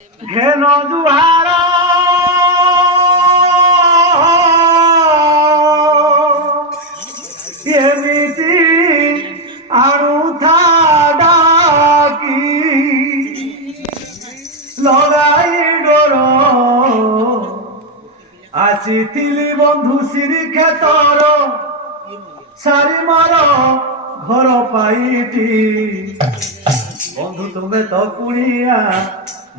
ঘেন জুহার এমিতি আড়ুথা ডাকি লগাই ডোর আসিଥିଲି বন্ধু শ্রীক্ষেত্র সারি মার ঘর পাইটি বন্ধু তুমি তো কুড়িয়া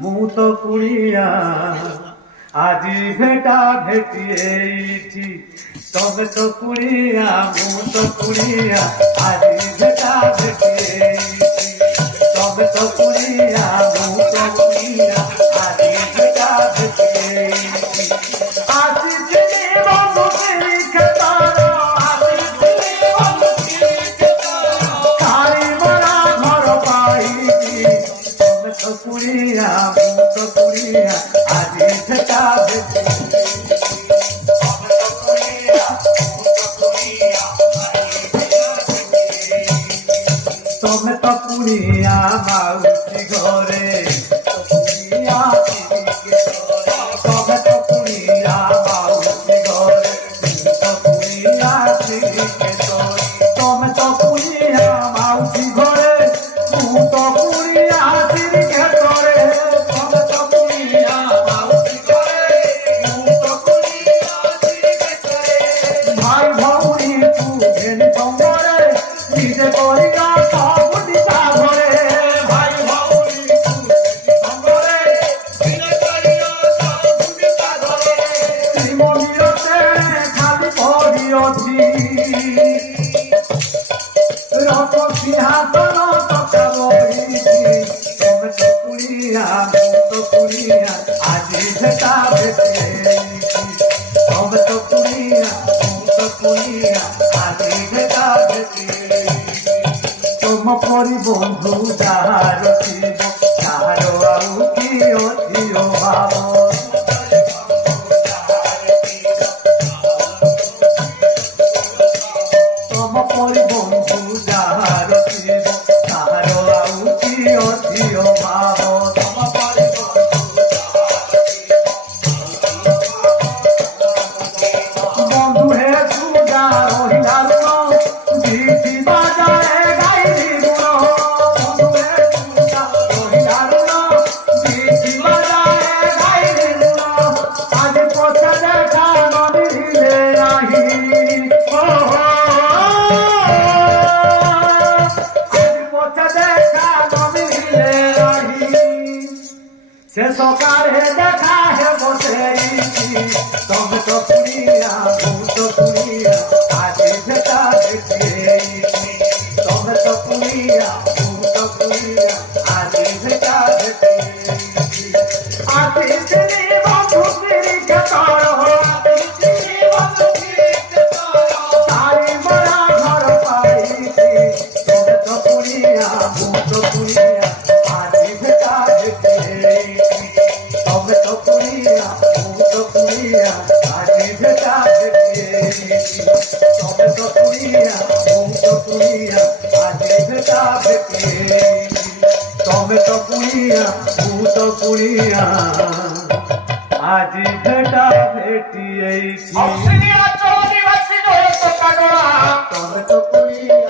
মু তো কুড়িয়া আজি ভেটা ভেটি এইটি তবে তো কুড়িয়া মু তো কুড়িয়া আজি ভেটা ভেটি এইটি তবে তো কুড়িয়া মু তো কুড়িয়া আজি ভেটা ভেটি এইটি আসিছিলি বন্ধু শ্রীক্ষেত্র আসিছিলি বন্ধু শ্রীক্ষেত্র সারি মারা ঘর পাইটি তবে তো কুড়িয়া মু তো কুড়িয়া আজি ভেটা ভেটি তবে তো কুড়িয়া মাউসি ঘরে তবে তো কুড়িয়া মাউসি ঘরে তবে তো কুড়িয়া মাউসি ঘরে তু তো কুড়িয়া শ্রীক্ষেত্রে তবে তো কুড়িয়া মাউসি ঘরে তু তো কুড়িয়া শ্রীক্ষেত্রে ভাই ভৌরি তু ঘেনি তোমরে নিজে করিয়া রত সিংহাসন তথা বহিছি তবে তো কুড়িয়া তো কুড়িয়া আজি ভেটা ভেটি তবে তো কুড়িয়া তো কুড়িয়া আজি ভেটা ভেটি তোম পরি বন্ধু যাহার শিব তাহার আউ কি অধির ভাব তোম পরি বন্ধু যাহার শিব তাহার আউ কি অধির ভাব তোম পরি বন্ধু হে সুজা রহিলাল দিদি বাজারে গাইলি গুণ বন্ধু হে সুজা রহিলাল দিদি বাজারে গাইলি গুণ আজ পথে দেখা নদীরে আহি সে সকালে দেখা হে বসেছি তবে তো কুড়িয়া মু তো কুড়িয়া আজি ভেটা ভেটি তবে তো কুড়িয়া মু তো কুড়িয়া আজি ভেটা ভেটি আসিছিলি বন্ধু শ্রীক্ষেত্র আসিছিলি বন্ধু শ্রীক্ষেত্র সারি মারা ঘর পাইছি তবে তো কুড়িয়া মু তো কুড়িয়া আজি ভেটা ভেটি তবে তো কুড়িয়া মু তো কুড়িয়া আজি ভেটা ভেটি তবে তো কুড়িয়া মু তো কুড়িয়া আজি ভেটা ভেটি তবে তো কুড়িয়া মু তো কুড়িয়া আজি ভেটা ভেটি তবে তো কুড়িয়া